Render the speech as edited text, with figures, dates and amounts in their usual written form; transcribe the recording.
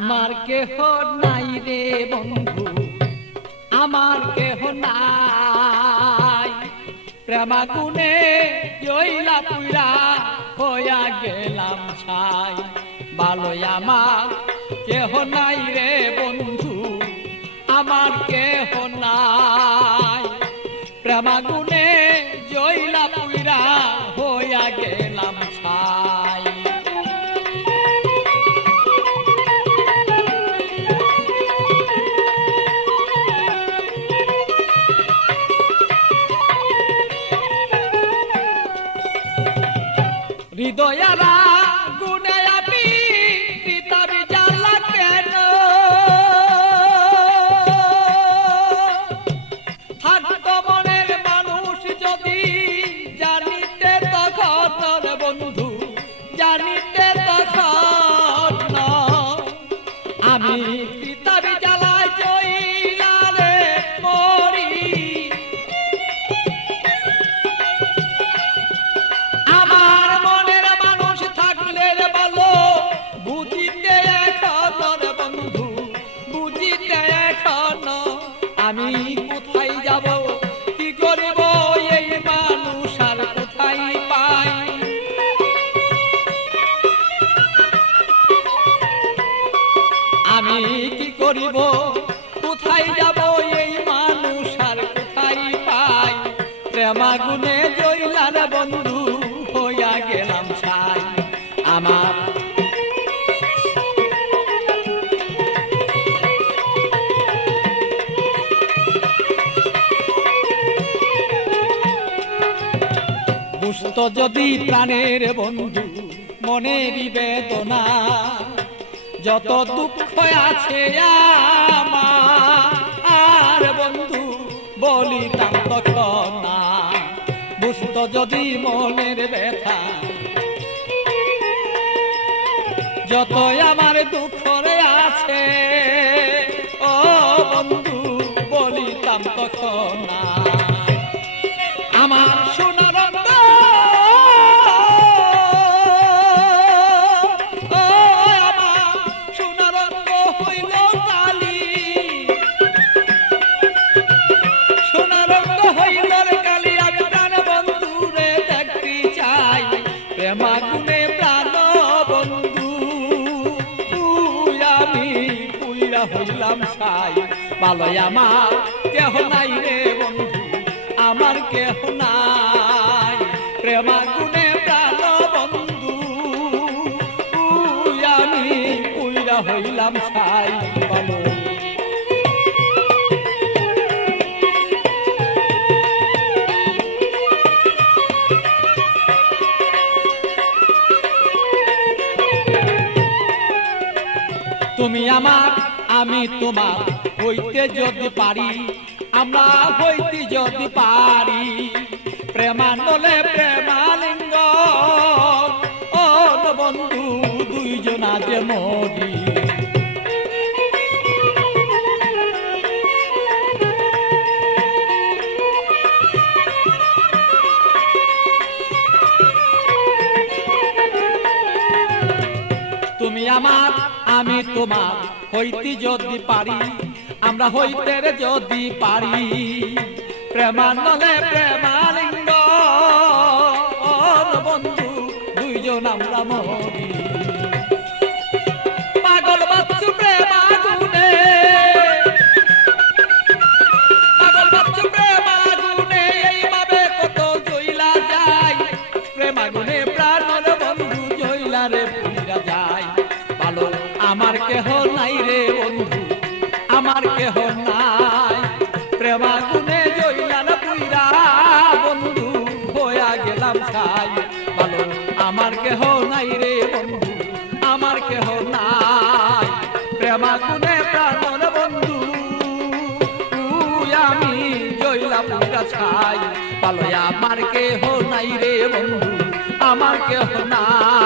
আমার কেহ নাই রে বন্ধু, আমার কেহ নাই। প্রেমাগুনে জইলা পুইরা হইয়া গেলাম ছাই। ভালোই আমার কেহ নাই রে বন্ধু, আমার কেহ নাই। প্রেমাগুনে জইলা পুইরা হইয়া গেলাম ছাই। হৃদয়ারা গুনে আমি পিতাবি জ্বালা কেন, থাকতো মনের মানুষ যদি জানিতে তখন বন্ধু, জানিতে তখন আমি পিতাবি জ্বালায় জইলা রে মরি। আমার মনের মানুষ থাকলে ভালো বুঝিতে এখন বন্ধু, বুঝিতে এখন আমি কোথায় যাব, কি করব এই মানুষ আর কোথায় পাই। আমি কি করিব, কোথায় যাব এই মানুষ আর কোথায় পাই। প্রেমাগুনে জইলার বন্ধু হইয়া গেলাম ছাই। আমার দুষ্ট যদি প্রাণের বন্ধু, মনের বেদনা যত দুঃখ আছে আমার বন্ধু বলিতাম তখন না। বুঝত যদি মনের ব্যথা যত আমার দুঃখ আছে, ও বন্ধু বলিতাম তখন না। আমার সোনার প্রেমাগুনে প্রাণ বন্ধু আমি পুইরা হইলাম ছাই। ভালোই আমার কেহ নাই রে বন্ধু, আমার কেহ নাই। প্রেমাগুনে প্রাণ বন্ধু আমি পুইরা হইলাম ছাই। বলো তুমি আমার আমি তোমার হইতে যদি পারি, আমরা হইতে যদি পারি। প্রেমানলে প্রেমালিঙ্গ ও বন্ধু দুইজনা যে মরি। তুমি আমার আমি তোমার হইতে যদি পারি, আমরা হইতে যদি পারি। প্রেমানলে প্রেমালিঙ্গ বন্ধু দুইজন আমরা মরি। পাগল বাচ্চু প্রেমাগুনে, পাগল বাচ্চু প্রেমাগুনে এইভাবে কত জইলা যায়। প্রেমাগুনে প্রাণ বন্ধু জইলা রে পুইরা যায়। ভালো আমার কেহ নাই রে বন্ধু, আমার কেহ নাই। প্রেমাগুনে জইলার পুইরা বন্ধু হইয়া গেলাম ছাই। ভালো আমার কেহ নাই রে বন্ধু, আমার কেহ নাই। প্রেমাগুনে প্রাণ বন্ধু আমি জইলা পুইরা ছাই। ভালো আমার কেহ নাই রে বন্ধু, আমার কেহ নাই।